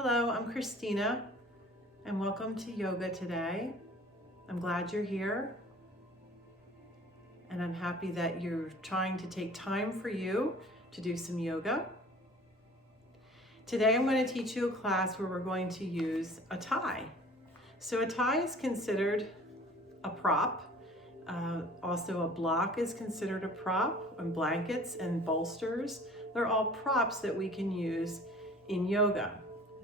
Hello, I'm Christina, and welcome to yoga today. I'm glad you're here, and I'm happy that you're trying to take time for you to do some yoga. Today I'm going to teach you a class where we're going to use a tie. So a tie is considered a prop. Also a block is considered a prop, and blankets and bolsters. They're all props that we can use in yoga.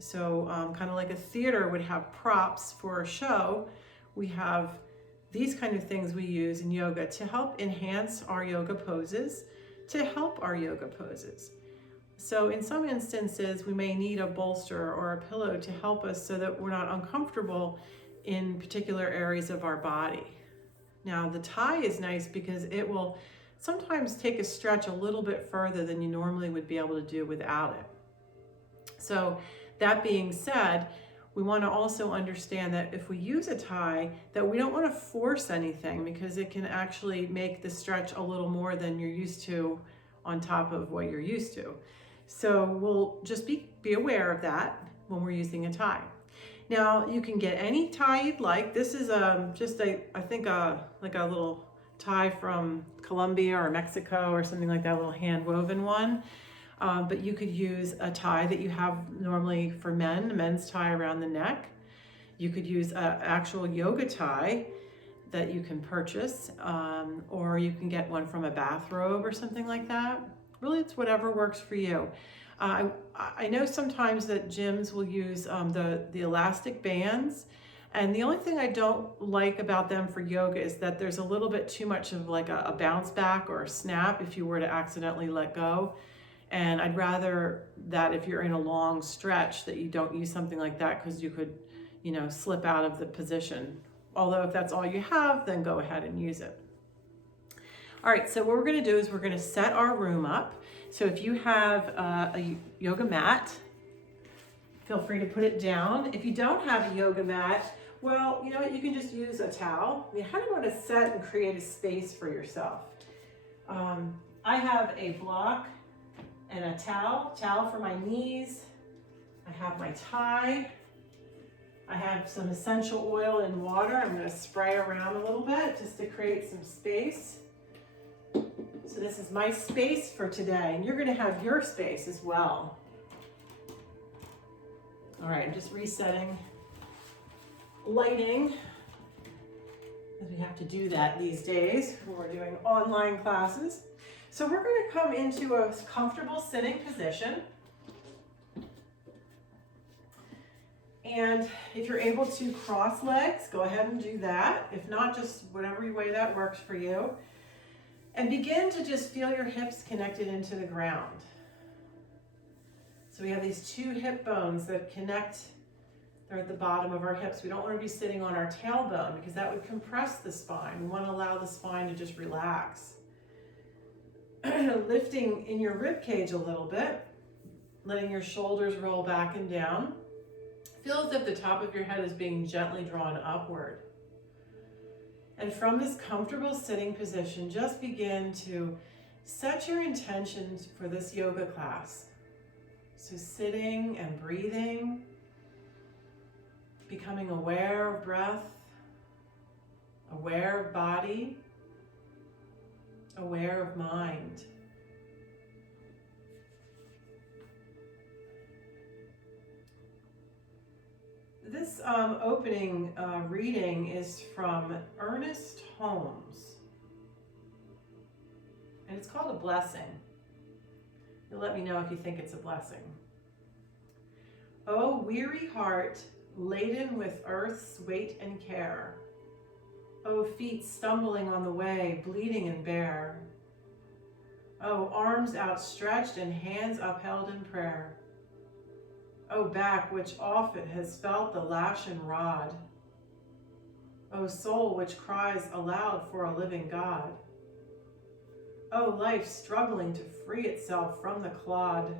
So kind of like a theater would have props for a show, we have these kind of things we use in yoga to help enhance our yoga poses, to help our yoga poses. So in some instances, we may need a bolster or a pillow to help us so that we're not uncomfortable in particular areas of our body. Now the tie is nice because it will sometimes take a stretch a little bit further than you normally would be able to do without it. So that being said, we want to also understand that if we use a tie, that we don't want to force anything because it can actually make the stretch a little more than you're used to on top of what you're used to. So we'll just be aware of that when we're using a tie. Now you can get any tie you'd like. This is just like a little tie from Colombia or Mexico or something like that, a little hand woven one. But you could use a tie that you have normally for men, a men's tie around the neck. You could use an actual yoga tie that you can purchase, or you can get one from a bathrobe or something like that. Really, it's whatever works for you. I know sometimes that gyms will use the elastic bands, and the only thing I don't like about them for yoga is that there's a little bit too much of like a bounce back or a snap if you were to accidentally let go. And I'd rather that if you're in a long stretch that you don't use something like that because you could, slip out of the position. Although if that's all you have, then go ahead and use it. All right, so what we're gonna do is we're gonna set our room up. So if you have a yoga mat, feel free to put it down. If you don't have a yoga mat, well, you know what, you can just use a towel. How do you want to set and create a space for yourself? I have a block and a towel for my knees. I have my tie. I have some essential oil and water. I'm going to spray around a little bit just to create some space. So this is my space for today, and you're going to have your space as well. All right, I'm just resetting lighting, because we have to do that these days when we're doing online classes. So we're going to come into a comfortable sitting position. And if you're able to cross legs, go ahead and do that. If not, just whatever way that works for you. And begin to just feel your hips connected into the ground. So we have these two hip bones that connect. They're at the bottom of our hips. We don't want to be sitting on our tailbone because that would compress the spine. We want to allow the spine to just relax. Lifting in your rib cage a little bit, letting your shoulders roll back and down. Feel as if the top of your head is being gently drawn upward. And from this comfortable sitting position, just begin to set your intentions for this yoga class. So sitting and breathing, becoming aware of breath, aware of body, aware of mind. This opening reading is from Ernest Holmes, and it's called A Blessing. You'll let me know if you think it's a blessing. Oh, weary heart, laden with earth's weight and care. Oh, feet stumbling on the way, bleeding and bare. Oh, arms outstretched and hands upheld in prayer. Oh, back which often has felt the lash and rod. Oh, soul which cries aloud for a living God. Oh, life struggling to free itself from the clod.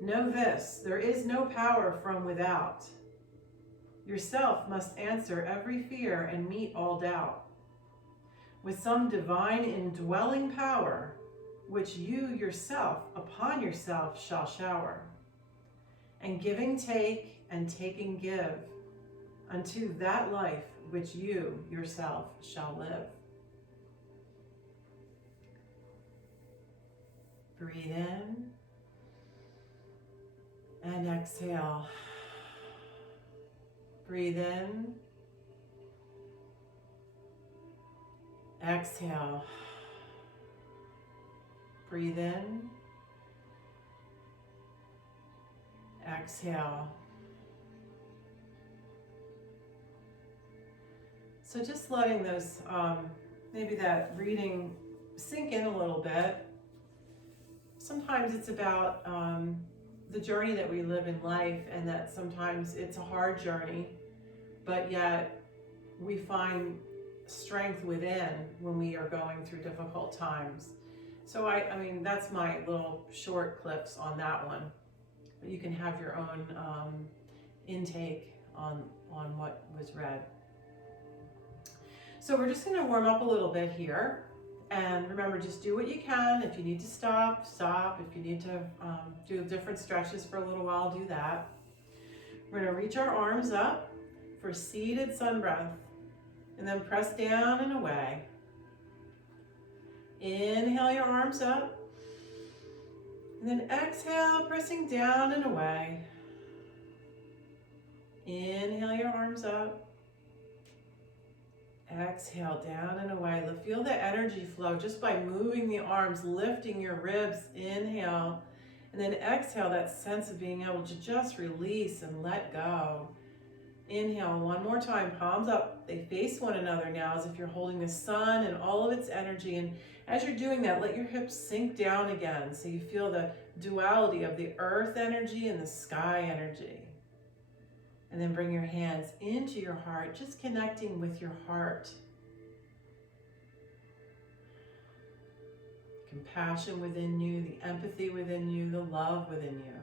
Know this, there is no power from without. Yourself must answer every fear and meet all doubt with some divine indwelling power, which you yourself upon yourself shall shower. and giving take and taking give unto that life which you yourself shall live. Breathe in and exhale. Breathe in. Exhale. Breathe in. Exhale. So just letting those, maybe that reading sink in a little bit. Sometimes it's about the journey that we live in life, and that sometimes it's a hard journey, but yet we find strength within when we are going through difficult times. So I mean, that's my little short clips on that one. But you can have your own intake on what was read. So we're just going to warm up a little bit here. And remember, just do what you can. If you need to stop, stop. If you need to do different stretches for a little while, do that. We're going to reach our arms up for seated sun breath. And then press down and away. Inhale your arms up. And then exhale, pressing down and away. Inhale your arms up. Exhale, down and away. Feel the energy flow just by moving the arms, lifting your ribs. Inhale. And then exhale, that sense of being able to just release and let go. Inhale, one more time, palms up. They face one another now as if you're holding the sun and all of its energy. And as you're doing that, let your hips sink down again so you feel the duality of the earth energy and the sky energy. And then bring your hands into your heart, just connecting with your heart. Compassion within you, the empathy within you, the love within you.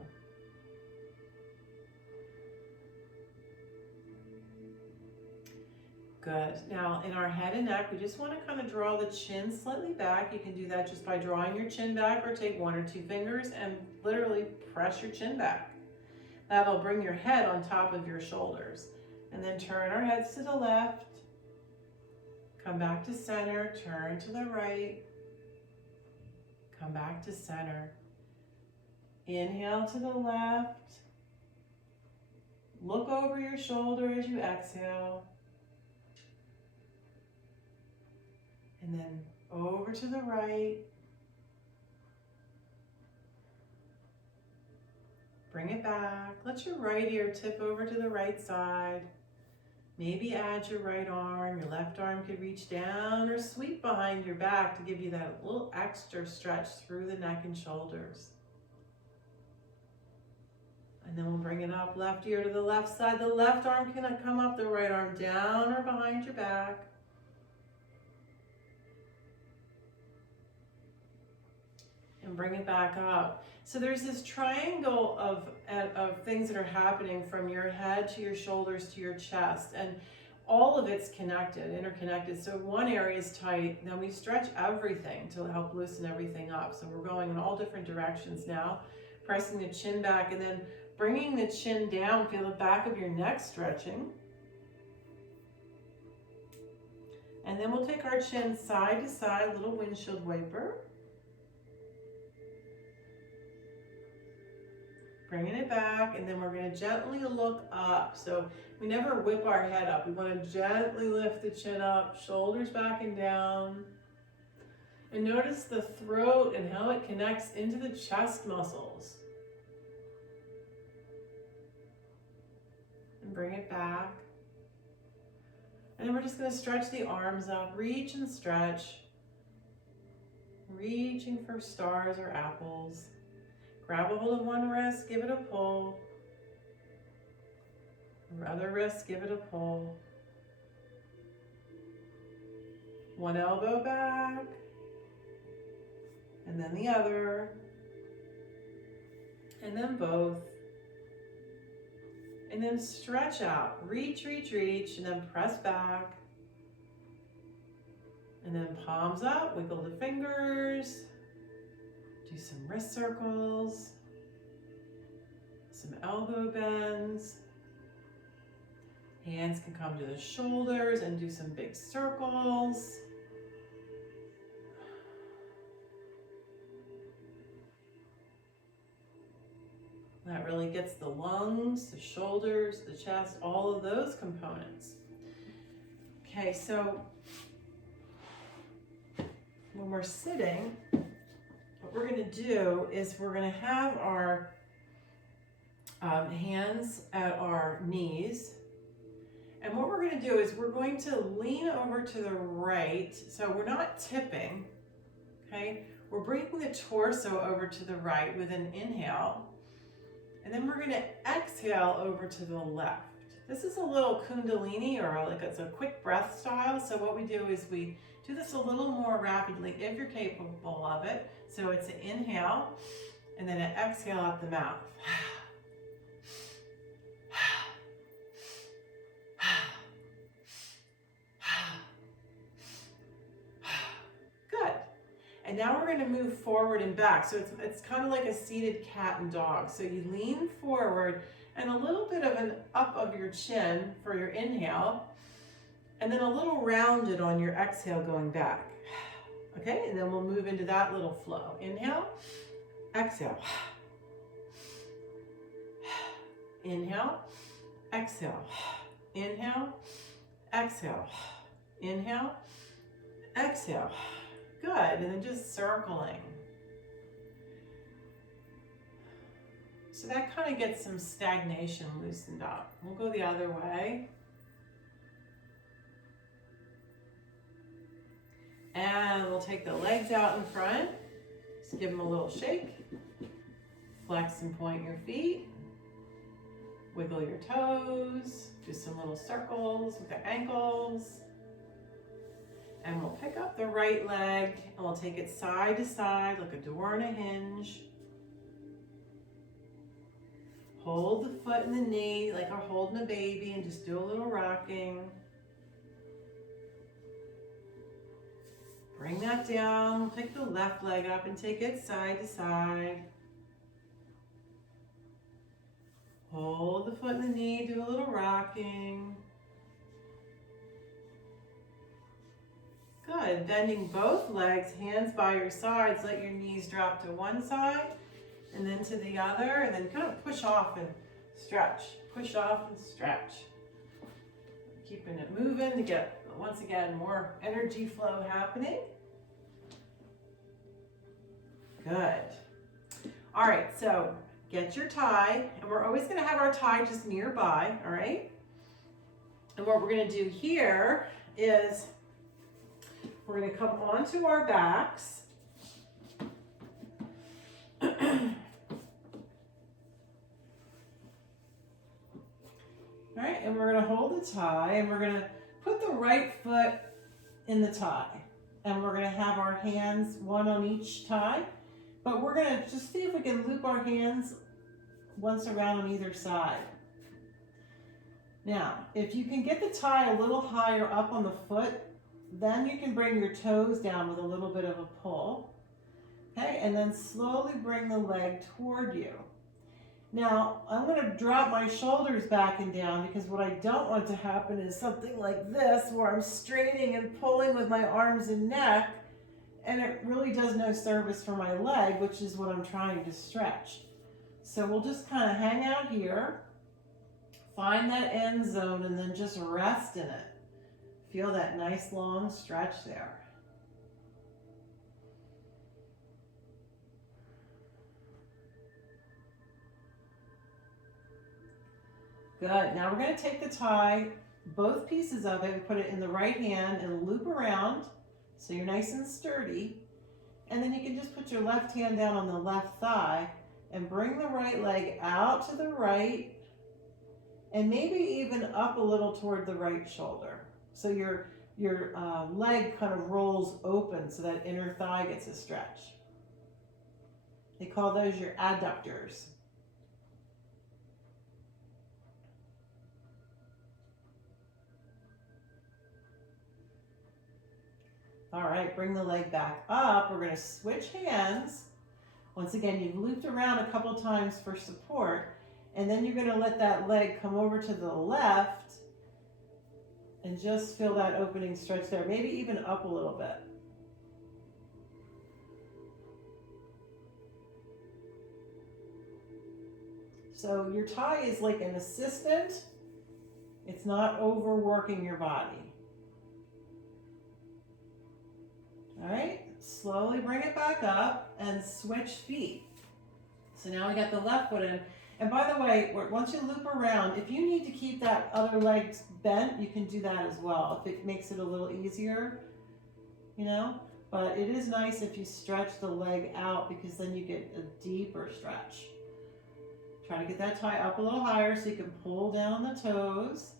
Good. Now in our head and neck, we just want to kind of draw the chin slightly back. You can do that just by drawing your chin back, or take one or two fingers and literally press your chin back. That'll bring your head on top of your shoulders. And then turn our heads to the left. Come back to center, turn to the right. Come back to center. Inhale to the left. Look over your shoulder as you exhale. And then over to the right. Bring it back. Let your right ear tip over to the right side. Maybe add your right arm. Your left arm could reach down or sweep behind your back to give you that little extra stretch through the neck and shoulders. And then we'll bring it up. Left ear to the left side. The left arm can come up, the right arm down or behind your back. And bring it back up. So there's this triangle of things that are happening from your head to your shoulders to your chest, and all of it's connected, interconnected. So one area is tight, then we stretch everything to help loosen everything up. So we're going in all different directions now, pressing the chin back and then bringing the chin down. Feel the back of your neck stretching. And then we'll take our chin side to side, little windshield wiper. Bringing it back, and then we're going to gently look up. So we never whip our head up. We want to gently lift the chin up, shoulders back and down. And notice the throat and how it connects into the chest muscles. And bring it back. And then we're just going to stretch the arms up, reach and stretch. Reaching for stars or apples. Grab a hold of one wrist, give it a pull. Other wrist, give it a pull. One elbow back, and then the other, and then both. And then stretch out, reach, reach, reach, and then press back. And then palms up, wiggle the fingers. Do some wrist circles, some some elbow bends. Hands can come to the shoulders and do some big circles. That really gets the lungs, the shoulders, the chest, all of those components. Okay, so when we're sitting, what we're going to do is we're going to have our hands at our knees. And what we're going to do is we're going to lean over to the right. So we're not tipping, okay? We're bringing the torso over to the right with an inhale. And then we're going to exhale over to the left. This is a little kundalini, or like it's a quick breath style. So what we do is we do this a little more rapidly if you're capable of it. So it's an inhale and then an exhale out the mouth. Good. And now we're going to move forward and back. So it's kind of like a seated cat and dog. So you lean forward and a little bit of an up of your chin for your inhale, and then a little rounded on your exhale going back. Okay, and then we'll move into that little flow. Inhale, exhale. Inhale, exhale. Inhale, exhale. Inhale, exhale. Good, and then just circling. So that kind of gets some stagnation loosened up. We'll go the other way. And we'll take the legs out in front. Just give them a little shake. Flex and point your feet. Wiggle your toes. Do some little circles with the ankles. And we'll pick up the right leg and we'll take it side to side like a door on a hinge. Hold the foot and the knee like we're holding a baby and just do a little rocking. Bring that down, pick the left leg up and take it side to side. Hold the foot and the knee, do a little rocking. Good, bending both legs, hands by your sides, let your knees drop to one side and then to the other, and then kind of push off and stretch. Push off and stretch. Keeping it moving to get, once again, more energy flow happening. Good. All right, so get your tie, and we're always gonna have our tie just nearby, all right? And what we're gonna do here is we're gonna come onto our backs. All right, and we're gonna hold the tie, and we're gonna put the right foot in the tie. And we're gonna have our hands, one on each tie, but we're gonna just see if we can loop our hands once around on either side. Now, if you can get the tie a little higher up on the foot, then you can bring your toes down with a little bit of a pull. Okay, and then slowly bring the leg toward you. Now, I'm going to drop my shoulders back and down because what I don't want to happen is something like this where I'm straining and pulling with my arms and neck, and it really does no service for my leg, which is what I'm trying to stretch. So we'll just kind of hang out here, find that end zone, and then just rest in it. Feel that nice long stretch there. Good. Now we're going to take the tie, both pieces of it, and put it in the right hand and loop around so you're nice and sturdy. And then you can just put your left hand down on the left thigh and bring the right leg out to the right and maybe even up a little toward the right shoulder. So your leg kind of rolls open so that inner thigh gets a stretch. They call those your adductors. All right, bring the leg back up. We're going to switch hands. Once again, you've looped around a couple times for support. And then you're gonna let that leg come over to the left and just feel that opening stretch there, maybe even up a little bit. So your tie is like an assistant. It's not overworking your body. All right, slowly bring it back up and switch feet. So now we got the left foot in. And by the way, once you loop around, if you need to keep that other leg bent, you can do that as well, if it makes it a little easier, you know? But it is nice if you stretch the leg out, because then you get a deeper stretch. Try to get that tie up a little higher so you can pull down the toes,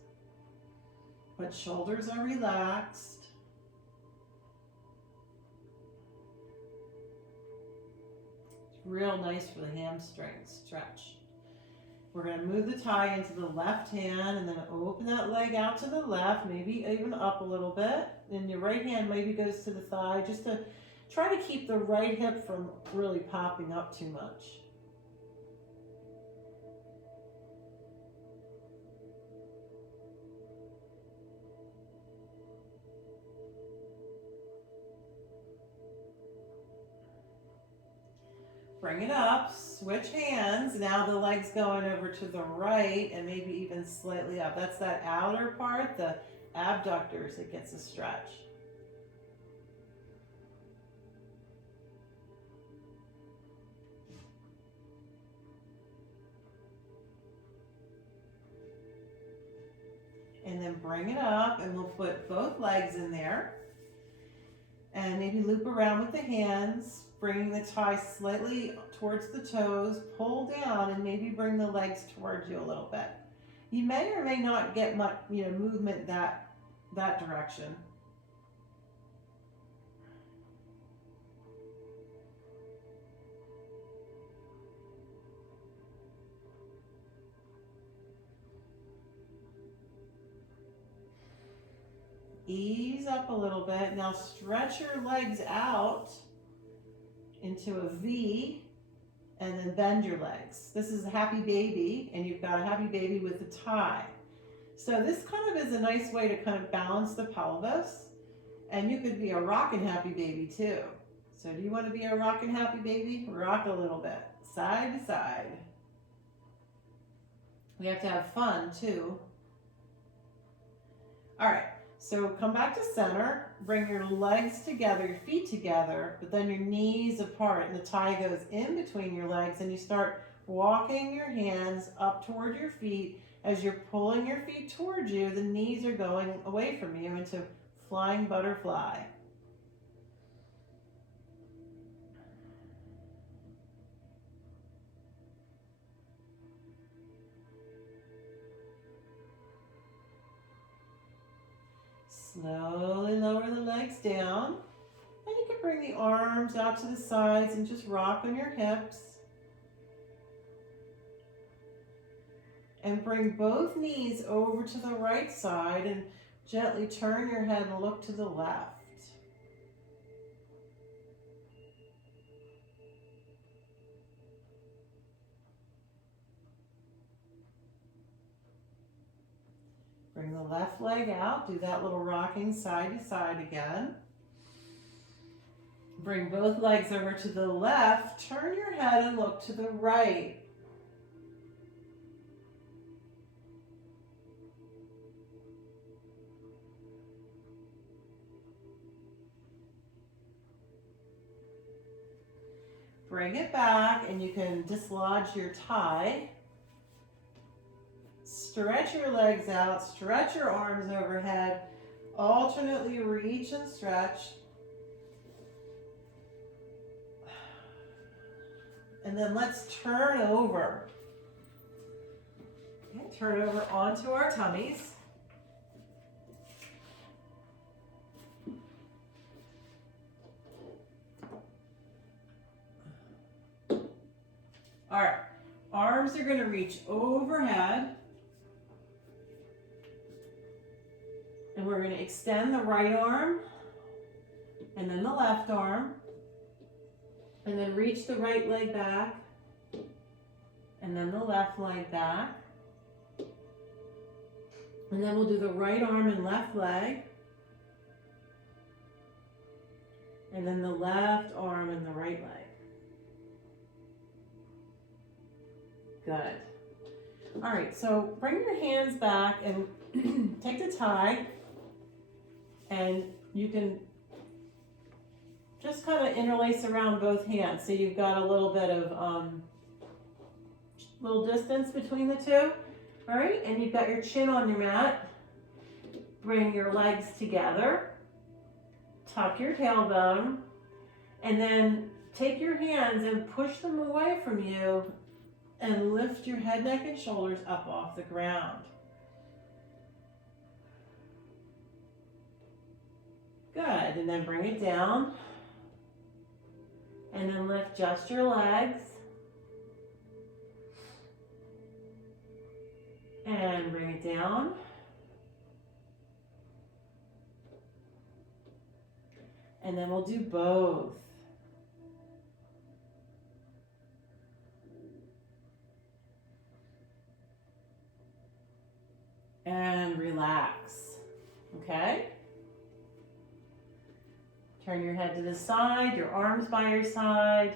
but shoulders are relaxed. It's real nice for the hamstrings stretch. We're going to move the tie into the left hand and then open that leg out to the left, maybe even up a little bit. And your right hand maybe goes to the thigh, just to try to keep the right hip from really popping up too much. Bring it up, switch hands. Now the leg's going over to the right and maybe even slightly up. That's that outer part, the abductors, it gets a stretch. And then bring it up and we'll put both legs in there. And maybe loop around with the hands, bringing the tie slightly towards the toes, pull down and maybe bring the legs towards you a little bit. You may or may not get much, movement that direction. Ease up a little bit. Now stretch your legs out into a V and then bend your legs. This is a happy baby, and you've got a happy baby with a tie. So this kind of is a nice way to kind of balance the pelvis, and you could be a rockin' happy baby too. So do you want to be a rockin' happy baby? Rock a little bit, side to side. We have to have fun too. All right. So come back to center, bring your legs together, your feet together, but then your knees apart, and the tie goes in between your legs, and you start walking your hands up toward your feet. As you're pulling your feet towards you, the knees are going away from you into flying butterfly. Slowly lower the legs down, and you can bring the arms out to the sides and just rock on your hips. And bring both knees over to the right side and gently turn your head and look to the left. Bring the left leg out, do that little rocking side to side again. Bring both legs over to the left, turn your head and look to the right. Bring it back and you can dislodge your tie. Stretch your legs out, stretch your arms overhead, alternately reach and stretch. And then let's turn over. Okay, turn over onto our tummies. All right, arms are going to reach overhead. And we're going to extend the right arm and then the left arm. And then reach the right leg back And then the left leg back. And then we'll do the right arm and left leg. And then the left arm and the right leg. Good. All right, so bring your hands back and take the tie, and you can just kind of interlace around both hands so you've got a little bit of little distance between the two. All right, and you've got your chin on your mat. Bring your legs together, tuck your tailbone, and then take your hands and push them away from you and lift your head, neck, and shoulders up off the ground. Good, and then bring it down. And then lift just your legs. And bring it down. And then we'll do both. And relax, okay? Turn your head to the side, your arms by your side.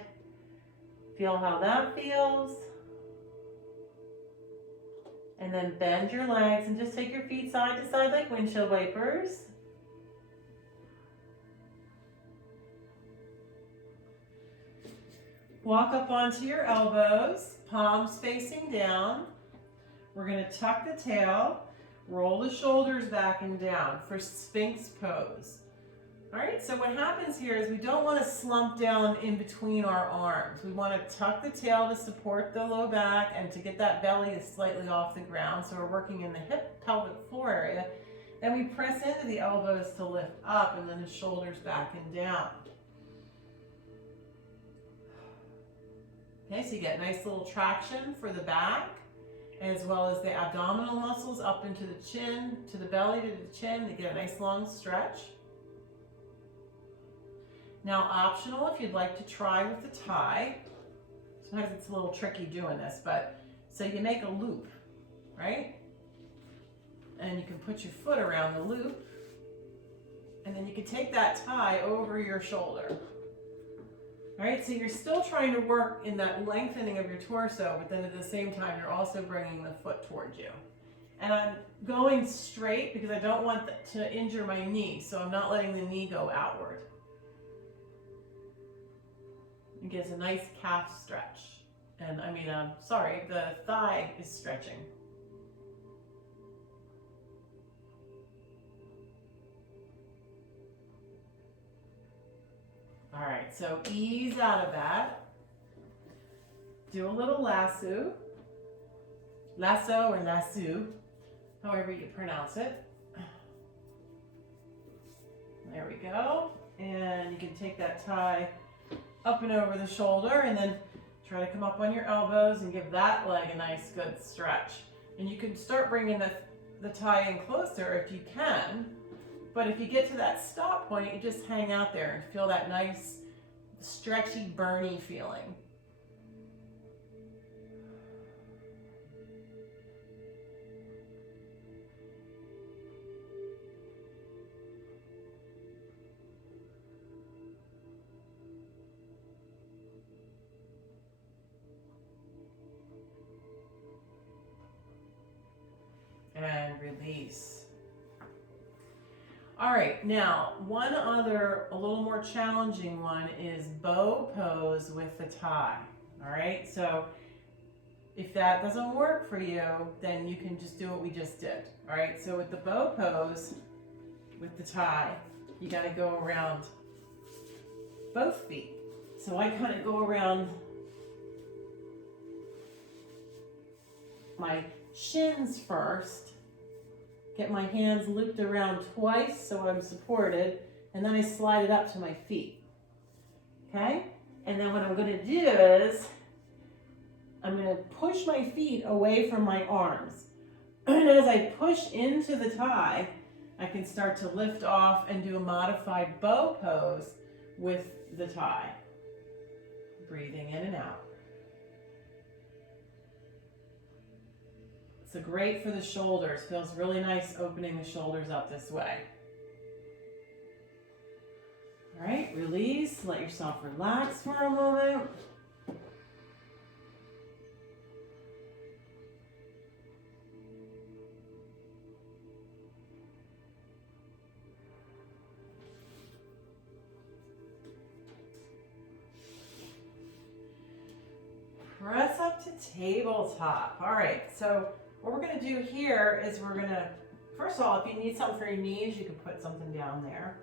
Feel how that feels. And then bend your legs and just take your feet side to side like windshield wipers. Walk up onto your elbows, palms facing down. We're going to tuck the tail, roll the shoulders back and down for Sphinx pose. All right, so what happens here is we don't want to slump down in between our arms. We want to tuck the tail to support the low back and to get that belly slightly off the ground. So we're working in the hip pelvic floor area. Then we press into the elbows to lift up and then the shoulders back and down. Okay, so you get nice little traction for the back, as well as the abdominal muscles up into the chin, to the belly, to the chin, to get a nice long stretch. Now optional if you'd like to try with the tie. Sometimes it's a little tricky doing this, but so you make a loop, right? And you can put your foot around the loop, and then you can take that tie over your shoulder. All right, so you're still trying to work in that lengthening of your torso, but then at the same time, you're also bringing the foot towards you. And I'm going straight because I don't want to injure my knee, so I'm not letting the knee go outward. It gives a nice calf stretch. And the thigh is stretching. All right, so ease out of that. Do a little lasso or lasso, however you pronounce it. There we go. And you can take that tie up and over the shoulder and then try to come up on your elbows and give that leg a nice good stretch. And you can start bringing the tie in closer if you can. But if you get to that stop point, you just hang out there and feel that nice, stretchy, burny feeling. And release. All right, now one other, a little more challenging one is bow pose with the tie. All right, so if that doesn't work for you, then you can just do what we just did. All right, so with the bow pose with the tie, you got to go around both feet. So I kind of go around my shins first. Get my hands looped around twice so I'm supported, and then I slide it up to my feet. Okay? And then what I'm going to do is I'm going to push my feet away from my arms. And as I push into the tie, I can start to lift off and do a modified bow pose with the tie. Breathing in and out. It's great for the shoulders. Feels really nice opening the shoulders up this way. All right, release. Let yourself relax for a moment. Press up to tabletop. All right, so what we're gonna do here is we're gonna, first of all, if you need something for your knees, you can put something down there.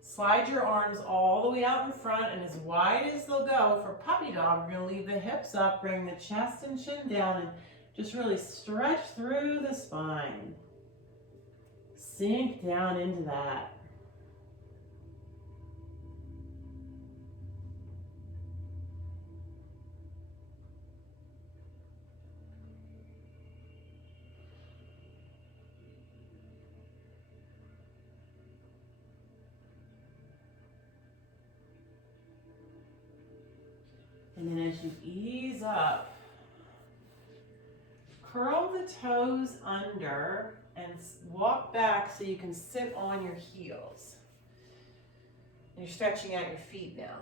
Slide your arms all the way out in front and as wide as they'll go. For puppy dog, we're gonna leave the hips up, bring the chest and chin down, and just really stretch through the spine. Sink down into that. And then as you ease up, curl the toes under and walk back so you can sit on your heels. And you're stretching out your feet now.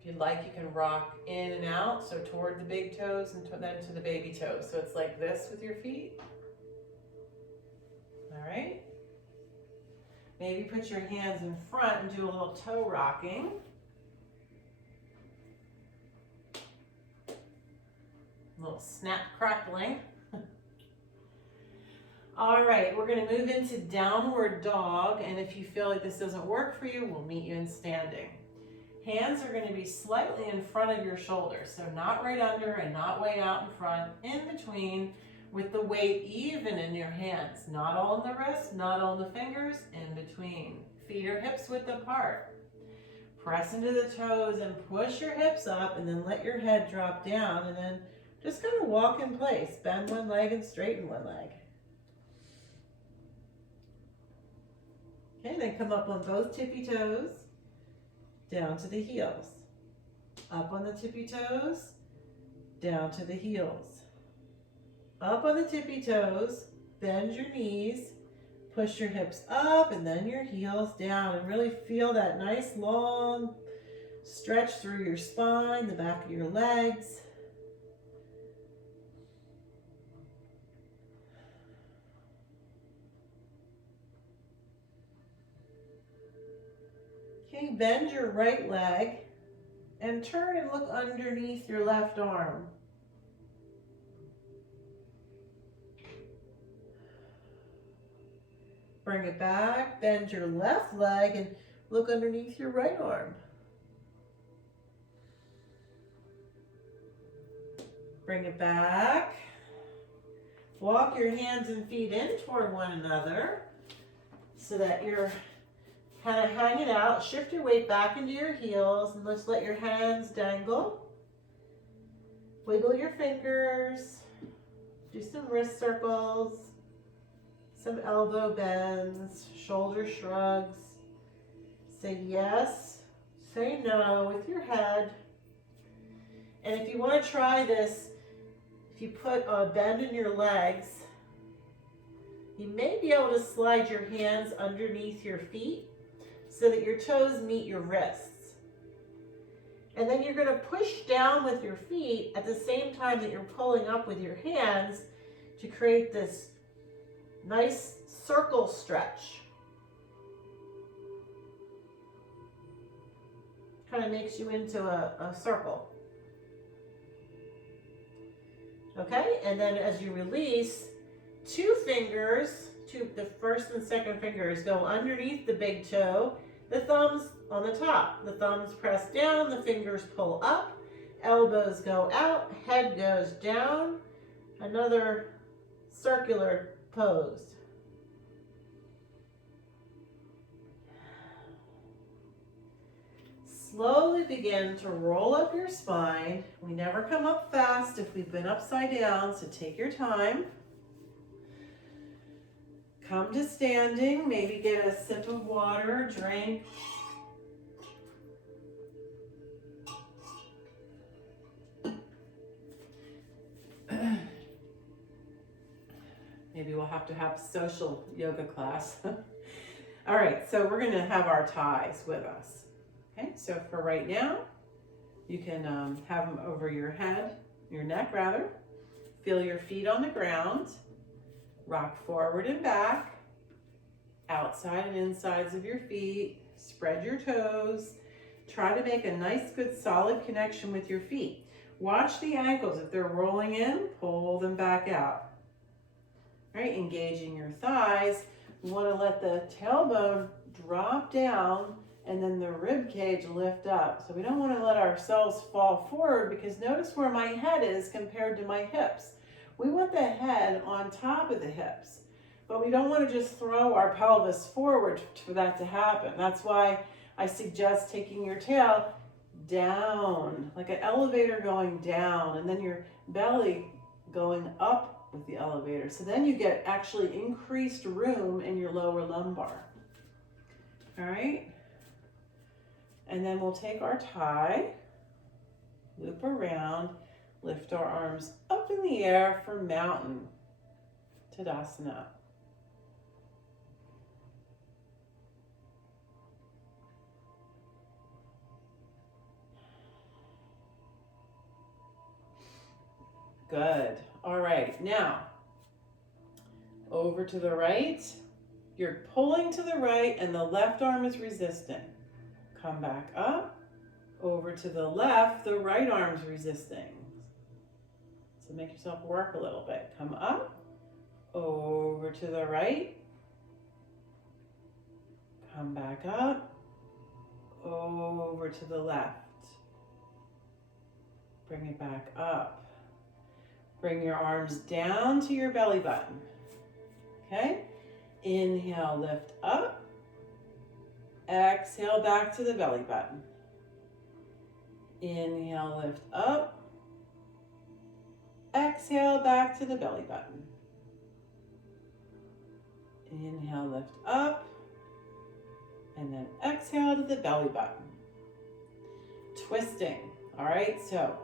If you'd like, you can rock in and out, so toward the big toes and then to the baby toes. So it's like this with your feet. All right. Maybe put your hands in front and do a little toe rocking. A little snap crackling. All right, we're gonna move into downward dog, and if you feel like this doesn't work for you, we'll meet you in standing. Hands are gonna be slightly in front of your shoulders, so not right under and not way out in front, in between, with the weight even in your hands. Not all in the wrist, not all in the fingers, in between. Feet are hips width apart. Press into the toes and push your hips up, and then let your head drop down, and then just kind of walk in place. Bend one leg and straighten one leg. Okay, then come up on both tippy toes, down to the heels. Up on the tippy toes, down to the heels. Up on the tippy toes, bend your knees, push your hips up and then your heels down, and really feel that nice long stretch through your spine, the back of your legs. Okay, bend your right leg and turn and look underneath your left arm. Bring it back, bend your left leg and look underneath your right arm. Bring it back. Walk your hands and feet in toward one another so that you're kind of hang it out. Shift your weight back into your heels and just let your hands dangle. Wiggle your fingers. Do some wrist circles, some elbow bends, shoulder shrugs. Say yes, say no with your head. And if you want to try this, if you put a bend in your legs, you may be able to slide your hands underneath your feet so that your toes meet your wrists. And then you're going to push down with your feet at the same time that you're pulling up with your hands to create this nice circle stretch. Kind of makes you into a circle. Okay, and then as you release, two fingers, the first and second fingers go underneath the big toe, the thumbs on the top. The thumbs press down, the fingers pull up, elbows go out, head goes down. Another circular pose. Slowly begin to roll up your spine. We never come up fast if we've been upside down, so take your time. Come to standing, maybe get a sip of water, drink. Maybe we'll have to have social yoga class. All right, so we're gonna have our ties with us. Okay, so for right now, you can have them over your head, your neck rather. Feel your feet on the ground. Rock forward and back, outside and insides of your feet. Spread your toes. Try to make a nice, good, solid connection with your feet. Watch the ankles. If they're rolling in, pull them back out. All right, engaging your thighs. You want to let the tailbone drop down and then the rib cage lift up. So we don't want to let ourselves fall forward, because notice where my head is compared to my hips. We want the head on top of the hips, but we don't want to just throw our pelvis forward for that to happen. That's why I suggest taking your tail down, like an elevator going down, and then your belly going up with the elevator. So then you get actually increased room in your lower lumbar. All right. And then we'll take our tie, loop around, lift our arms up in the air for mountain Tadasana. Good. All right, now over to the right. You're pulling to the right and the left arm is resisting. Come back up, over to the left, the right arm's resisting. So make yourself work a little bit. Come up, over to the right, come back up, over to the left. Bring it back up. Bring your arms down to your belly button. Okay? Inhale, lift up. Exhale, back to the belly button. Inhale, lift up. Exhale, back to the belly button. Inhale, lift up. And then exhale to the belly button. Twisting. All right, so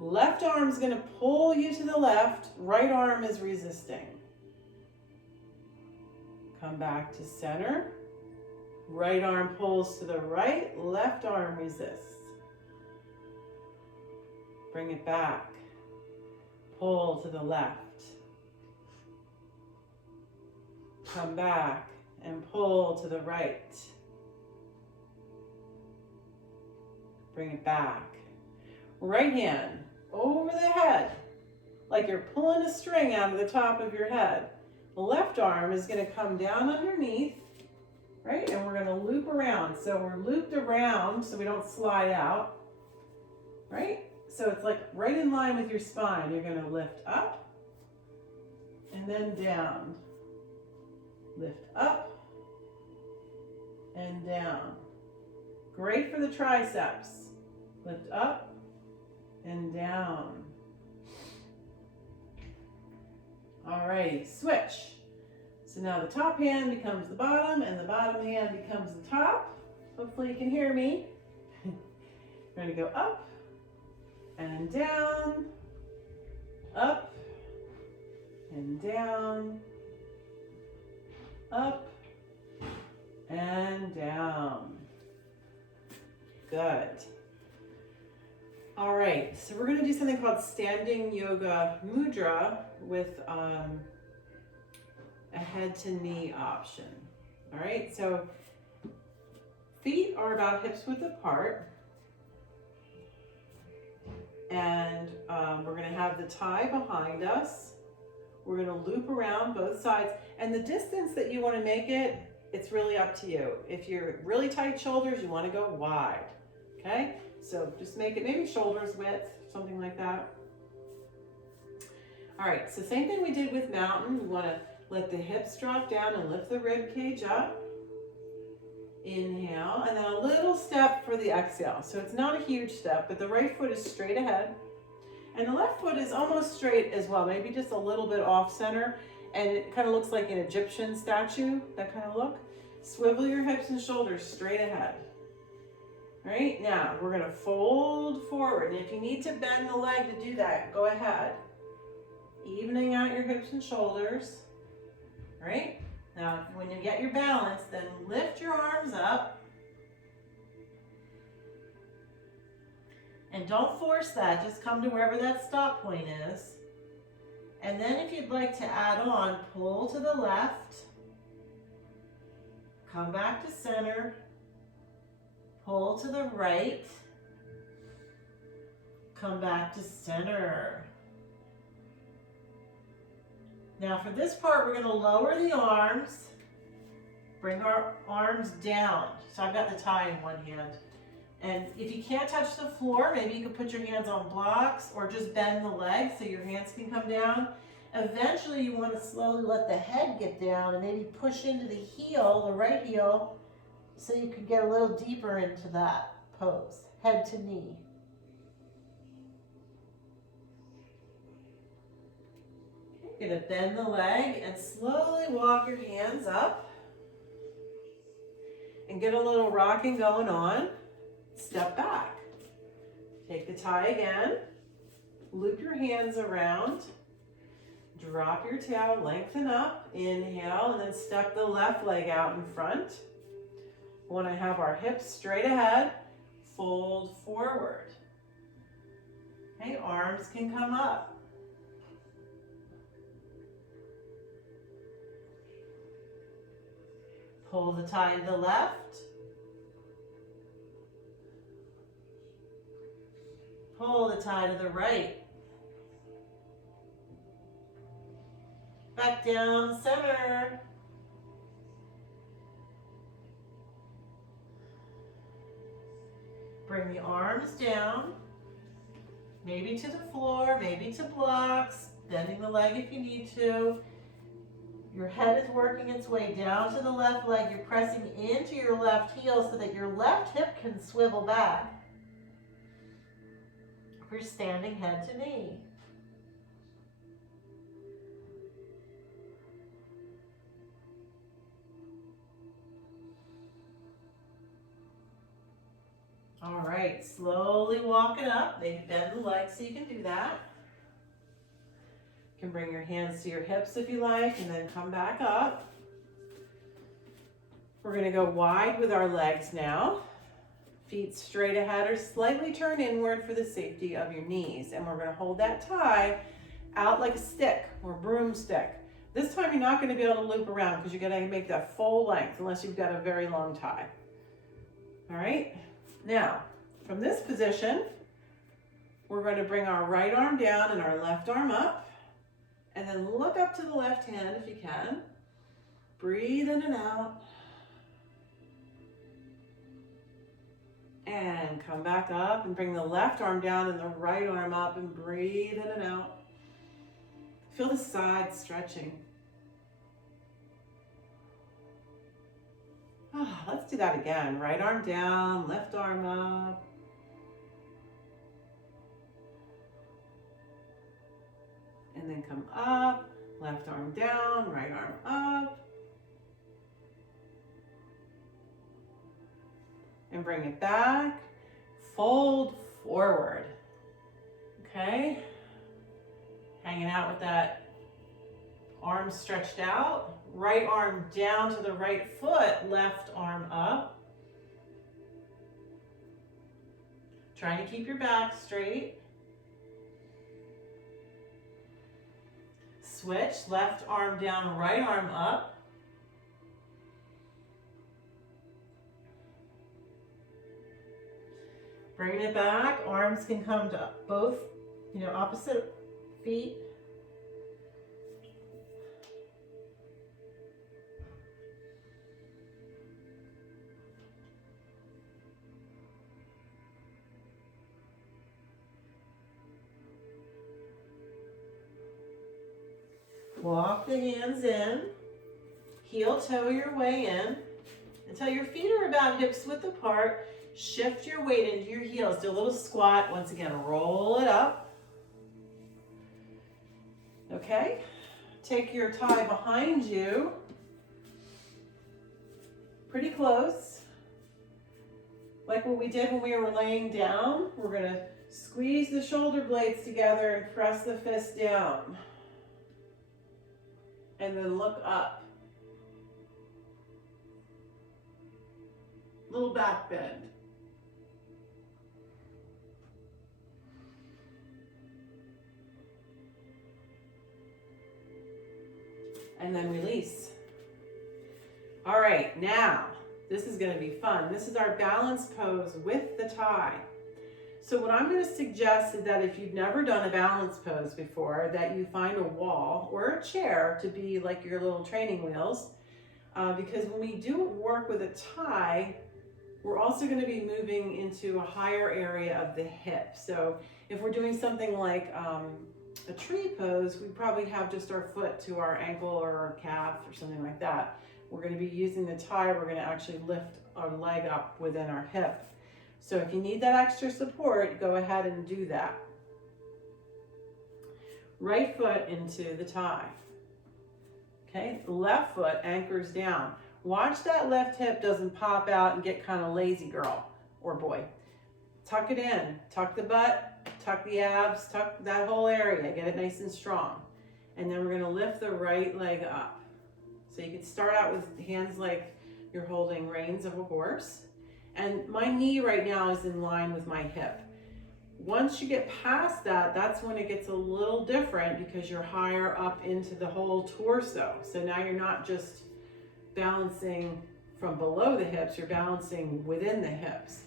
left arm's going to pull you to the left. Right arm is resisting. Come back to center. Right arm pulls to the right. Left arm resists. Bring it back. Pull to the left. Come back and pull to the right. Bring it back. Right hand over the head, like you're pulling a string out of the top of your head. The left arm is going to come down underneath, right? And we're going to loop around. So we're looped around so we don't slide out, right? So it's like right in line with your spine. You're going to lift up and then down. Lift up and down. Great for the triceps. Lift up and down. All right, switch. So now the top hand becomes the bottom and the bottom hand becomes the top. Hopefully you can hear me. We're going to go up and down, up and down, up and down. Good. All right, so we're going to do something called standing yoga mudra with a head to knee option. All right, so feet are about hips width apart, and we're going to have the tie behind us. We're going to loop around both sides, and the distance that you want to make it, it's really up to you. If you're really tight shoulders, you want to go wide. Okay, so just make it maybe shoulders width, something like that. All right, so same thing we did with mountain. We want to let the hips drop down and lift the rib cage up. Inhale, and then a little step for the exhale. So it's not a huge step, but the right foot is straight ahead. And the left foot is almost straight as well, maybe just a little bit off center. And it kind of looks like an Egyptian statue, that kind of look. Swivel your hips and shoulders straight ahead. All right, now we're going to fold forward. And if you need to bend the leg to do that, go ahead. evening out your hips and shoulders. All right? Now, when you get your balance, then lift your arms up. And don't force that, just come to wherever that stop point is. And then if you'd like to add on, pull to the left, come back to center, pull to the right, come back to center. Now for this part, we're gonna lower the arms, bring our arms down. So I've got the tie in one hand. And if you can't touch the floor, maybe you could put your hands on blocks or just bend the legs so your hands can come down. Eventually you want to slowly let the head get down and maybe push into the heel, the right heel, so you can get a little deeper into that pose, head to knee. You're going to bend the leg and slowly walk your hands up and get a little rocking going on. Step back. Take the tie again. Loop your hands around. Drop your tail, lengthen up. Inhale, and then step the left leg out in front. We want to have our hips straight ahead. Fold forward. Okay, arms can come up. Pull the tie to the left. Pull the tie to the right. Back down, center. Bring the arms down, maybe to the floor, maybe to blocks, bending the leg if you need to. Your head is working its way down to the left leg. You're pressing into your left heel so that your left hip can swivel back. We're standing head to knee. All right, slowly walk it up. Maybe bend the legs so you can do that. You can bring your hands to your hips if you like, and then come back up. We're gonna go wide with our legs now. Feet straight ahead or slightly turn inward for the safety of your knees. And we're gonna hold that tie out like a stick or broomstick. This time you're not gonna be able to loop around because you're gonna make that full length unless you've got a very long tie. All right, now from this position, we're going to bring our right arm down and our left arm up. And then look up to the left hand if you can. Breathe in and out. And come back up and bring the left arm down and the right arm up and breathe in and out. Feel the sides stretching. Let's do that again. Right arm down, left arm up. And then come up, left arm down, right arm up. And bring it back, fold forward, okay? Hanging out with that arm stretched out, right arm down to the right foot, left arm up. Trying to keep your back straight. Switch, left arm down, right arm up. Bringing it back, arms can come to both, opposite feet. Walk the hands in, heel toe your way in until your feet are about hips width apart. Shift your weight into your heels. Do a little squat. Once again, roll it up. Okay. Take your tie behind you. Pretty close. Like what we did when we were laying down. We're going to squeeze the shoulder blades together and press the fist down. and then look up. Little back bend. And then release. All right, now this is going to be fun. This is our balance pose with the tie. So what I'm going to suggest is that if you've never done a balance pose before, that you find a wall or a chair to be like your little training wheels, because when we do work with a tie, we're also going to be moving into a higher area of the hip. So if we're doing something like a tree pose, we probably have just our foot to our ankle or our calf or something like that. We're going to be using the tie. We're going to actually lift our leg up within our hip. So if you need that extra support, go ahead and do that. Right foot into the tie. Okay, left foot anchors down. Watch that left hip doesn't pop out and get kind of lazy, girl or boy. Tuck it in, tuck the butt, tuck the abs, tuck that whole area, get it nice and strong. And then we're gonna lift the right leg up. So you can start out with hands like you're holding reins of a horse. And my knee right now is in line with my hip. Once you get past that, that's when it gets a little different because you're higher up into the whole torso. So now you're not just balancing from below the hips, you're balancing within the hips.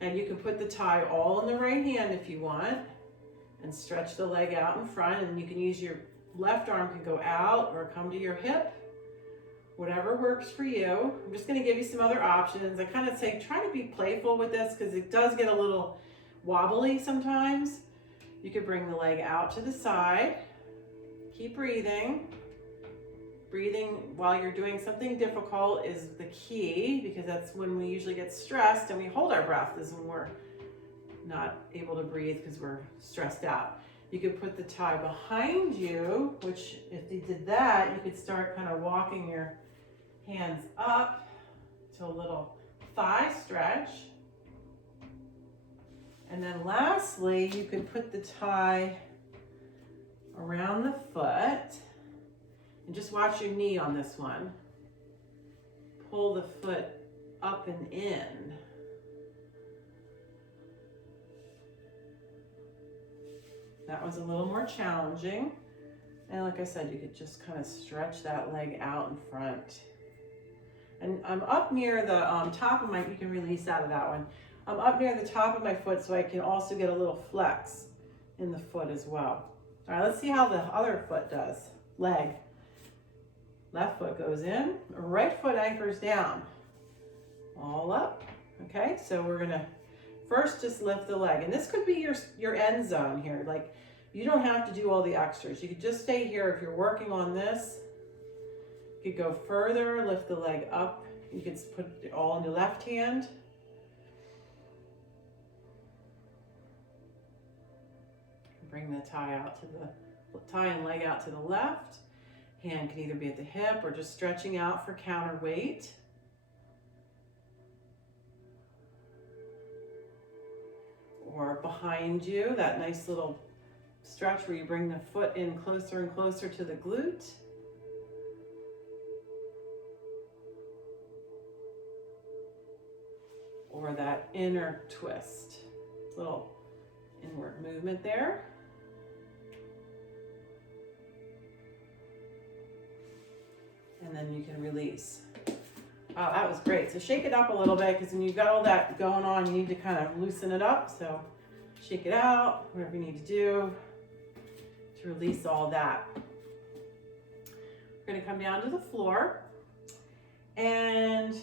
And you can put the tie all in the right hand if you want and stretch the leg out in front, and you can use your left arm can go out or come to your hip, whatever works for you. I'm just going to give you some other options. I kind of say try to be playful with this because it does get a little wobbly sometimes. You could bring the leg out to the side, keep breathing. Breathing while you're doing something difficult is the key, because that's when we usually get stressed and we hold our breath, is when we're not able to breathe because we're stressed out. You could put the tie behind you, which if you did that, you could start kind of walking your hands up to a little thigh stretch. And then lastly, you could put the tie around the foot. And just watch your knee on this one. Pull the foot up and in. That was a little more challenging. And like I said, you could just kind of stretch that leg out in front. And I'm up near the top of my, you can release out of that one. I'm up near the top of my foot so I can also get a little flex in the foot as well. All right, let's see how the other foot does. Leg. Left foot goes in, right foot anchors down, all up. Okay, so we're gonna first just lift the leg, and this could be your end zone here. Like, you don't have to do all the extras. You could just stay here. If you're working on this, you could go further, lift the leg up. You could put it all in your left hand. Bring the tie out to the tie and leg out to the left. Hand can either be at the hip or just stretching out for counterweight. Or behind you, that nice little stretch where you bring the foot in closer and closer to the glute. Or that inner twist, little inward movement there. And then you can release. Oh, that was great. So shake it up a little bit, because when you've got all that going on, you need to kind of loosen it up. So shake it out, whatever you need to do to release all that. We're going to come down to the floor. And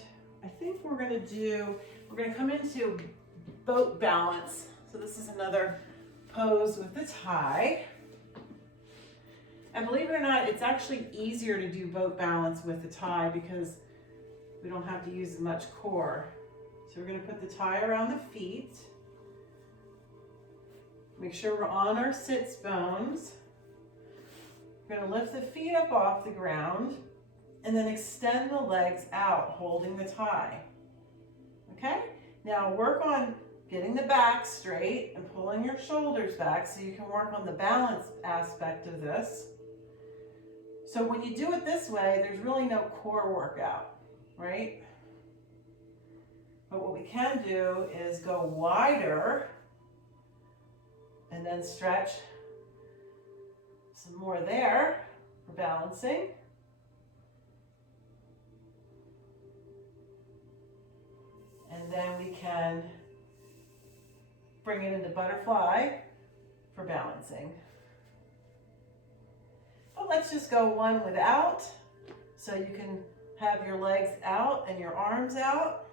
I think we're going to come into boat balance. So this is another pose with the tie. And believe it or not, it's actually easier to do boat balance with the tie because we don't have to use as much core. So we're going to put the tie around the feet. Make sure we're on our sits bones. We're going to lift the feet up off the ground and then extend the legs out, holding the tie. Okay? Now work on getting the back straight and pulling your shoulders back so you can work on the balance aspect of this. So when you do it this way, there's really no core workout, right? But what we can do is go wider and then stretch some more there for balancing. And then we can bring it into butterfly for balancing. But let's just go one without, so you can have your legs out and your arms out.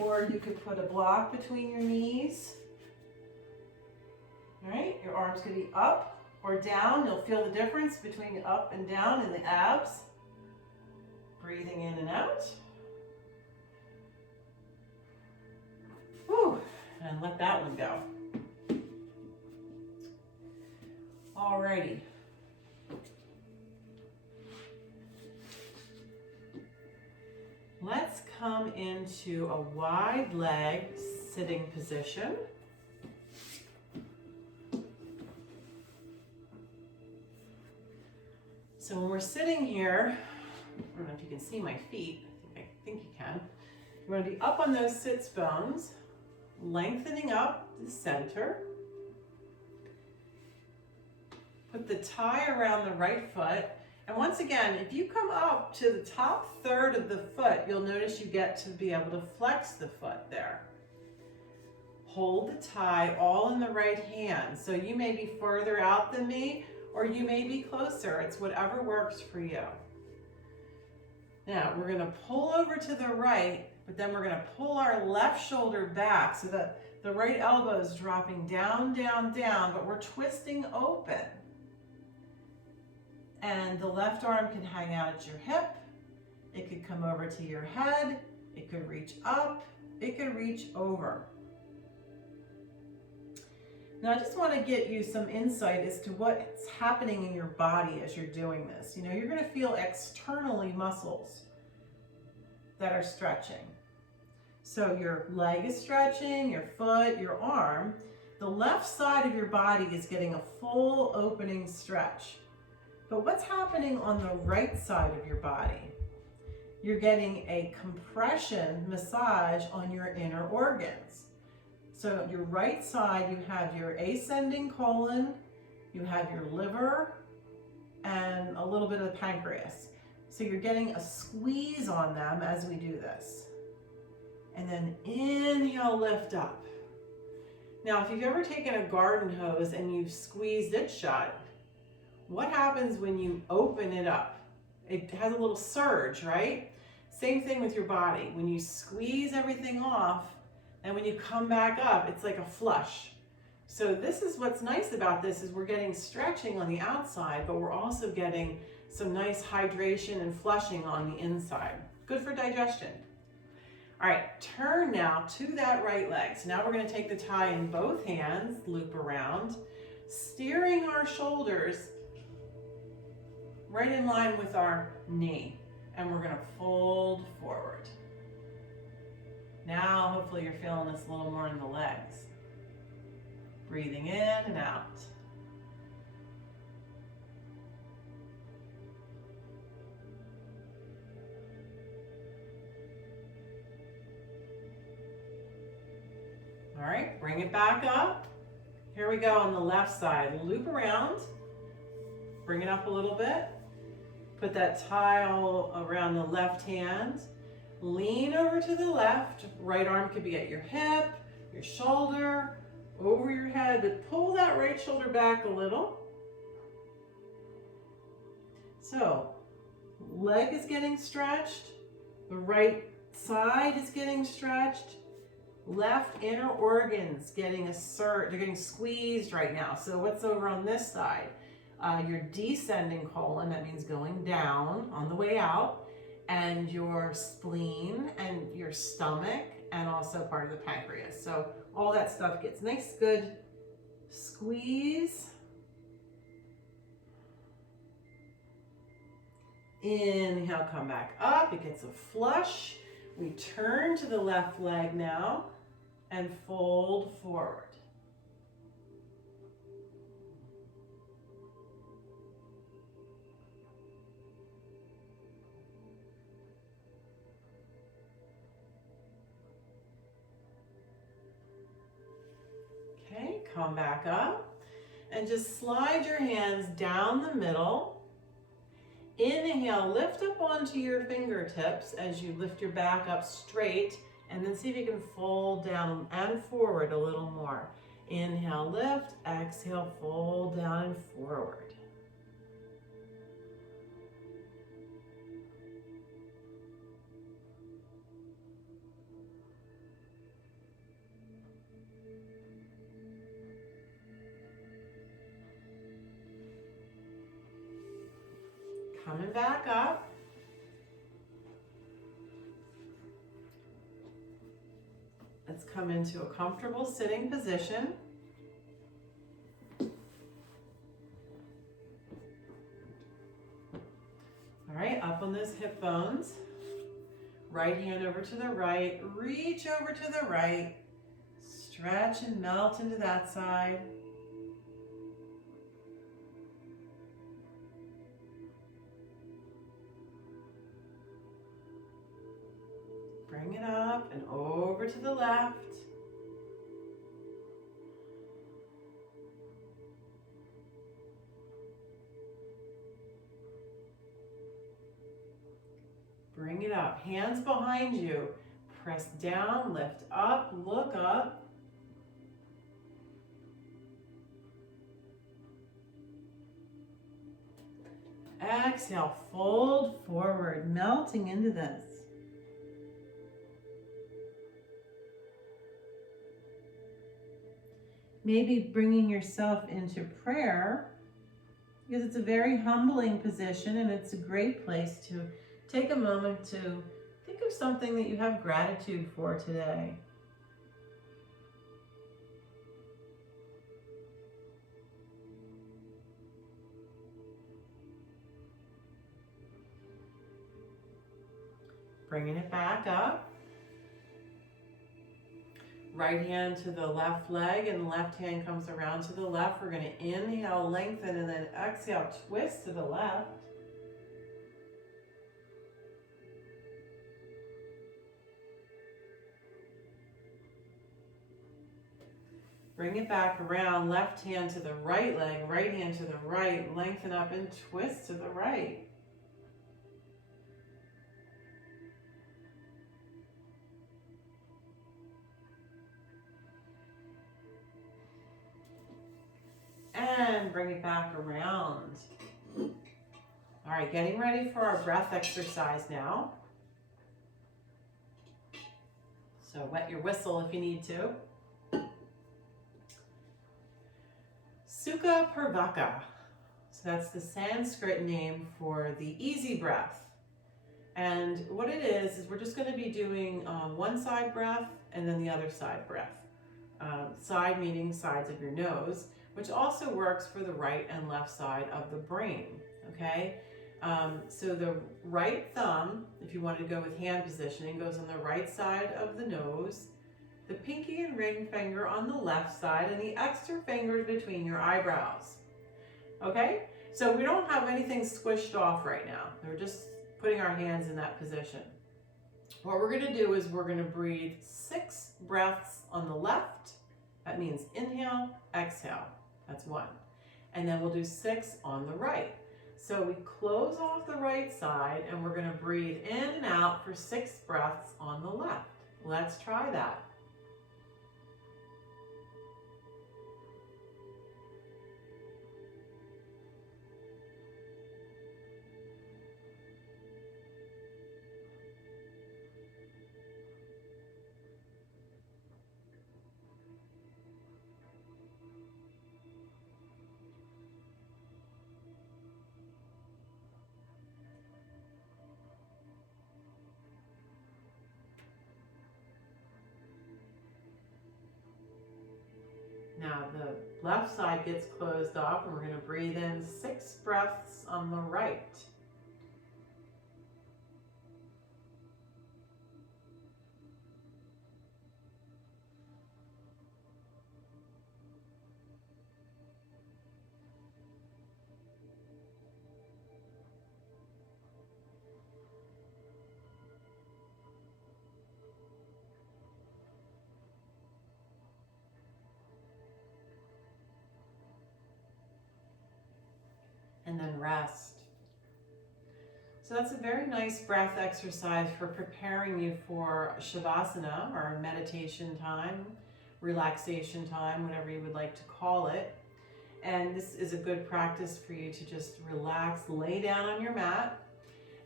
Or you could put a block between your knees. All right, your arms could be up or down. You'll feel the difference between up and down in the abs. Breathing in and out. Whew, and let that one go. Alrighty. Let's come into a wide leg sitting position. So when we're sitting here, I don't know if you can see my feet, I think you can. You want to be up on those sits bones, lengthening up the center. Put the tie around the right foot. And once again, if you come up to the top third of the foot, you'll notice you get to be able to flex the foot there. Hold the tie all in the right hand. So you may be further out than me, or you may be closer. It's whatever works for you. Now, we're gonna pull over to the right, but then we're gonna pull our left shoulder back so that the right elbow is dropping down, down, down, but we're twisting open. And the left arm can hang out at your hip. It could come over to your head. It could reach up. It could reach over. Now, I just want to get you some insight as to what's happening in your body as you're doing this. You know, you're going to feel externally muscles that are stretching. So your leg is stretching, your foot, your arm. The left side of your body is getting a full opening stretch. But what's happening on the right side of your body? You're getting a compression massage on your inner organs. So your right side, you have your ascending colon, you have your liver, and a little bit of the pancreas. So you're getting a squeeze on them as we do this. And then inhale, lift up. Now, if you've ever taken a garden hose and you've squeezed it shut, what happens when you open it up? It has a little surge, right? Same thing with your body. When you squeeze everything off, and when you come back up, it's like a flush. So this is what's nice about this, is we're getting stretching on the outside, but we're also getting some nice hydration and flushing on the inside. Good for digestion. All right, turn now to that right leg. So now we're gonna take the tie in both hands, loop around, steering our shoulders right in line with our knee. And we're gonna fold forward. Now, hopefully you're feeling this a little more in the legs. Breathing in and out. All right, bring it back up. Here we go on the left side. Loop around, bring it up a little bit. Put that tile around the left hand. Lean over to the left. Right arm could be at your hip, your shoulder, over your head, but pull that right shoulder back a little. So, leg is getting stretched. The right side is getting stretched. Left inner organs getting a surge. They're getting squeezed right now. So what's over on this side? Your descending colon, that means going down on the way out, and your spleen and your stomach, and also part of the pancreas. So all that stuff gets nice, good squeeze. Inhale, come back up. It gets a flush. We turn to the left leg now and fold forward. come back up and just slide your hands down the middle. Inhale, lift up onto your fingertips as you lift your back up straight, and then see if you can fold down and forward a little more. Inhale, lift, exhale, fold down and forward. Coming back up. Let's come into a comfortable sitting position. All right, up on those hip bones. Right hand over to the right, reach over to the right, stretch and melt into that side. Bring it up and over to the left. Bring it up, hands behind you. Press down, lift up, look up. Exhale, fold forward, melting into this. Maybe bringing yourself into prayer, because it's a very humbling position and it's a great place to take a moment to think of something that you have gratitude for today. Bringing it back up. Right hand to the left leg and the left hand comes around to the left. We're going to inhale, lengthen, and then exhale, twist to the left. Bring it back around, left hand to the right leg, right hand to the right, lengthen up and twist to the right. And bring it back around. All right, getting ready for our breath exercise now. So wet your whistle if you need to. Sukha Purvaka. So that's the Sanskrit name for the easy breath. And what it is we're just going to be doing one side breath and then the other side breath. Side meaning sides of your nose, which also works for the right and left side of the brain, okay? So the right thumb, if you wanted to go with hand positioning, goes on the right side of the nose, the pinky and ring finger on the left side, and the extra fingers between your eyebrows, okay? So we don't have anything squished off right now. We're just putting our hands in that position. What we're gonna do is we're gonna breathe 6 breaths on the left. That means inhale, exhale. That's 1. And then we'll do 6 on the right. So we close off the right side and we're gonna breathe in and out for 6 breaths on the left. Let's try that. Now the left side gets closed off and we're going to breathe in 6 breaths on the right. rest. So that's a very nice breath exercise for preparing you for Shavasana, or meditation time, relaxation time, whatever you would like to call it. And this is a good practice for you to just relax, lay down on your mat.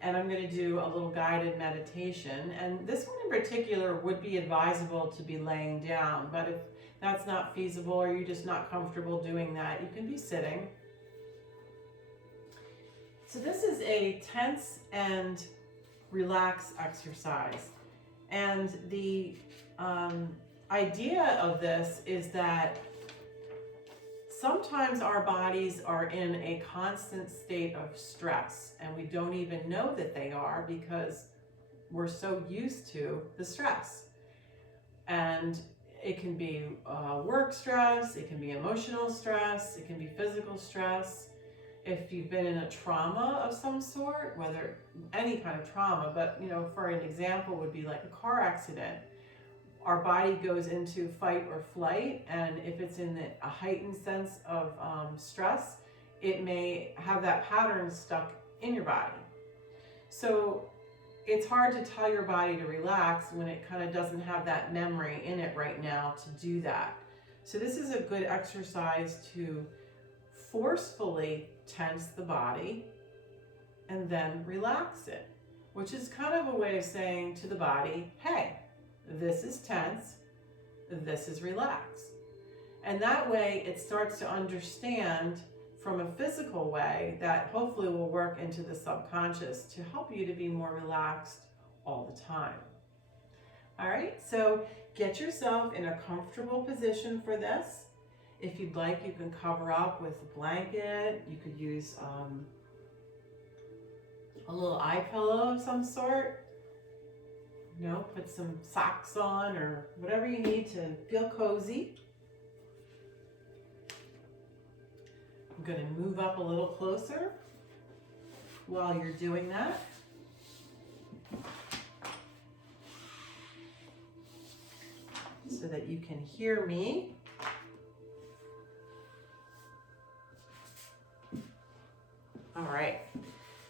And I'm going to do a little guided meditation. And this one in particular would be advisable to be laying down, but if that's not feasible or you're just not comfortable doing that, you can be sitting. So this is a tense and relax exercise. And the idea of this is that sometimes our bodies are in a constant state of stress and we don't even know that they are because we're so used to the stress. And it can be work stress, it can be emotional stress, it can be physical stress. If you've been in a trauma of some sort, whether any kind of trauma, but for an example would be like a car accident. Our body goes into fight or flight, and if it's in a heightened sense of stress, it may have that pattern stuck in your body. So it's hard to tell your body to relax when it kind of doesn't have that memory in it right now to do that. So this is a good exercise to forcefully tense the body and then relax it, which is kind of a way of saying to the body, hey, this is tense, this is relaxed. And that way it starts to understand from a physical way that hopefully will work into the subconscious to help you to be more relaxed all the time. All right, so get yourself in a comfortable position for this. If you'd like, you can cover up with a blanket. You could use a little eye pillow of some sort. Put some socks on or whatever you need to feel cozy. I'm going to move up a little closer while you're doing that. So that you can hear me. All right,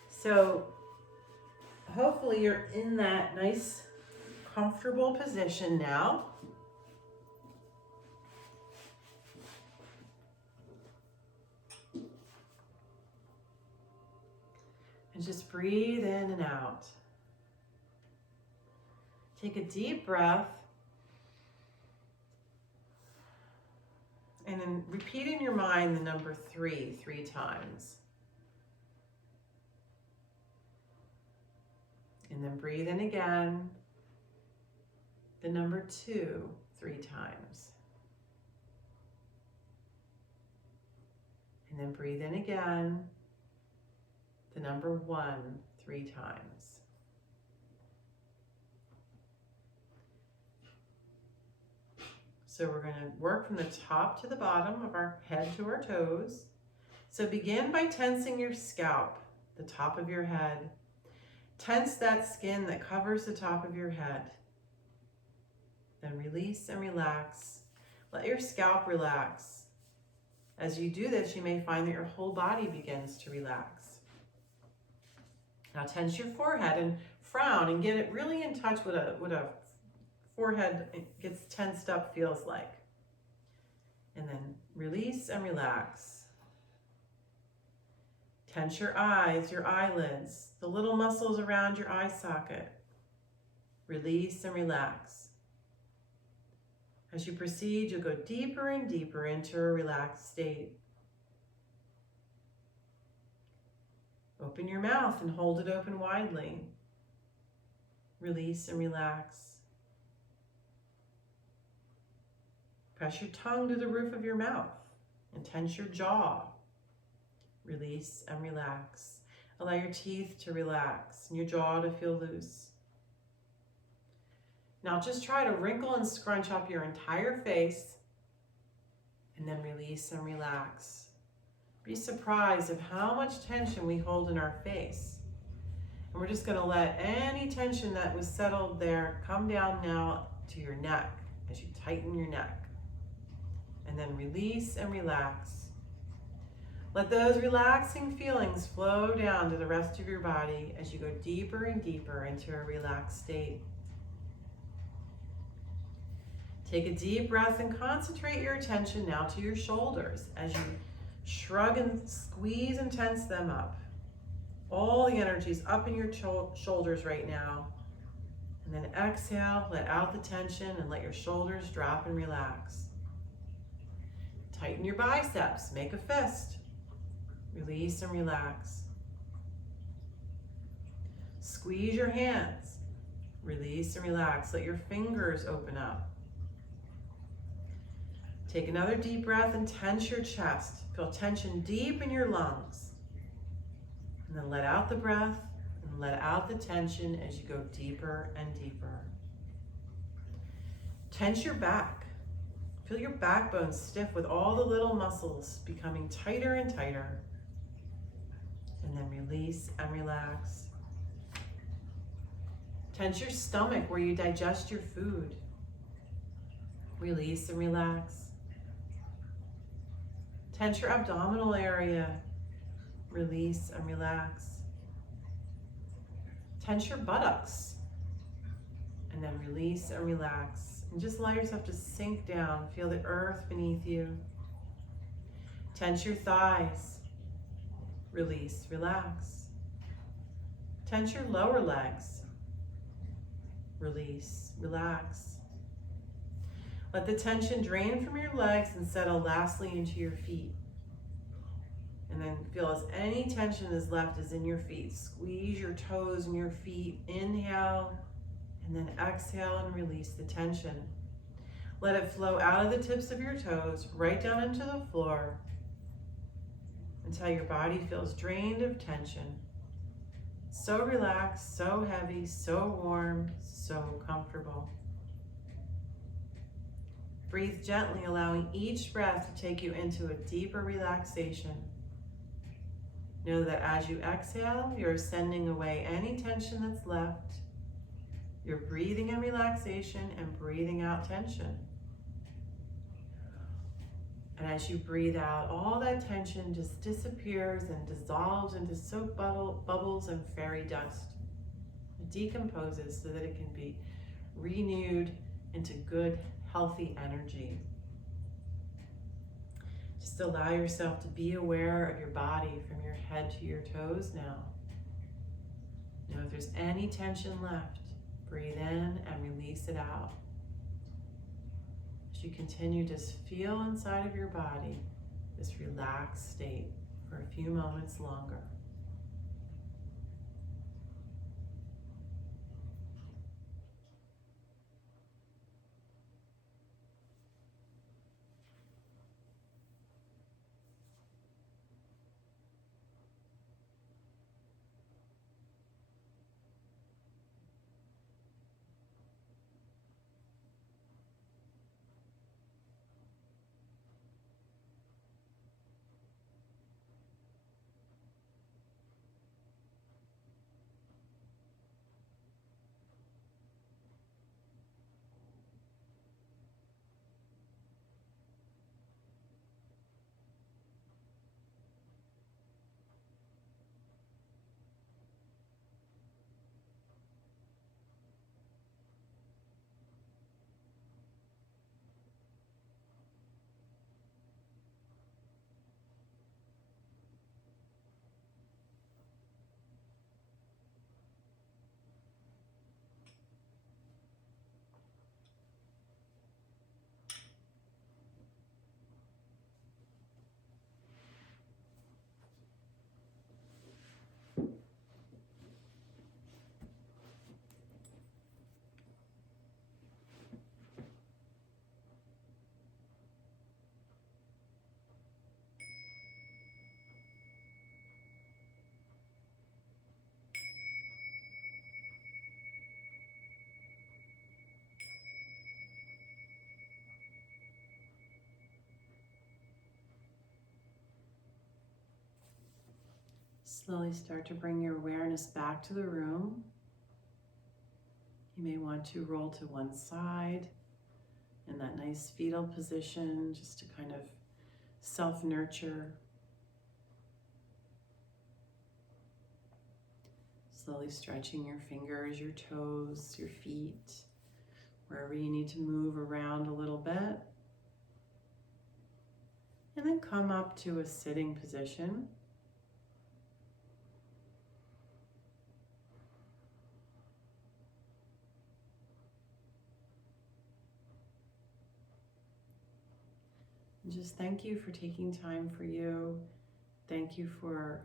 so hopefully you're in that nice, comfortable position now. And just breathe in and out. Take a deep breath. And then repeat in your mind the number 3 times. And then breathe in again, the number 2 3 times. And then breathe in again, the number 1 3 times. So we're going to work from the top to the bottom of our head to our toes. So begin by tensing your scalp, the top of your head. Tense that skin that covers the top of your head. Then release and relax. Let your scalp relax. As you do this, you may find that your whole body begins to relax. Now tense your forehead and frown and get it really in touch with what a forehead gets tensed up feels like. And then release and relax. Tense your eyes, your eyelids, the little muscles around your eye socket. Release and relax. As you proceed, you'll go deeper and deeper into a relaxed state. Open your mouth and hold it open widely. Release and relax. Press your tongue to the roof of your mouth and tense your jaw. Release and relax. Allow your teeth to relax and your jaw to feel loose. Now just try to wrinkle and scrunch up your entire face and then release and relax. Be surprised of how much tension we hold in our face. And we're just going to let any tension that was settled there come down now to your neck as you tighten your neck. And then release and relax. Let those relaxing feelings flow down to the rest of your body as you go deeper and deeper into a relaxed state. Take a deep breath and concentrate your attention now to your shoulders as you shrug and squeeze and tense them up. All the energy is up in your shoulders right now. And then exhale, let out the tension and let your shoulders drop and relax. Tighten your biceps, make a fist. Release and relax. Squeeze your hands. Release and relax. Let your fingers open up. Take another deep breath and tense your chest. Feel tension deep in your lungs. And then let out the breath and let out the tension as you go deeper and deeper. Tense your back. Feel your backbone stiff with all the little muscles becoming tighter and tighter. And then release and relax. Tense your stomach where you digest your food. Release and relax. Tense your abdominal area. Release and relax. Tense your buttocks. And then release and relax. And just allow yourself to sink down. Feel the earth beneath you. Tense your thighs. Release, relax. Tense your lower legs. Release, relax. Let the tension drain from your legs and settle lastly into your feet. And then feel as any tension is left is in your feet. Squeeze your toes and your feet. Inhale, and then exhale and release the tension. Let it flow out of the tips of your toes, right down into the floor, until your body feels drained of tension. So relaxed, so heavy, so warm, so comfortable. Breathe gently, allowing each breath to take you into a deeper relaxation. Know that as you exhale, you're sending away any tension that's left. You're breathing in relaxation and breathing out tension. And as you breathe out, all that tension just disappears and dissolves into soap bubbles and fairy dust. It decomposes so that it can be renewed into good, healthy energy. Just allow yourself to be aware of your body from your head to your toes now. Know if there's any tension left, breathe in and release it out. As you continue to feel inside of your body this relaxed state for a few moments longer. Slowly start to bring your awareness back to the room. You may want to roll to one side in that nice fetal position, just to kind of self-nurture. Slowly stretching your fingers, your toes, your feet, wherever you need to move around a little bit. And then come up to a sitting position. And just thank you for taking time for you. Thank you for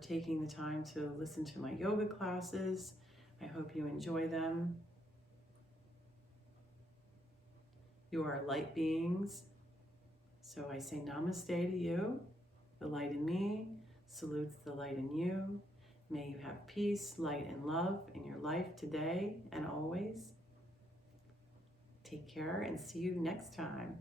taking the time to listen to my yoga classes. I hope you enjoy them. You are light beings. So I say namaste to you. The light in me salutes the light in you. May you have peace, light, and love in your life today and always. Take care and see you next time.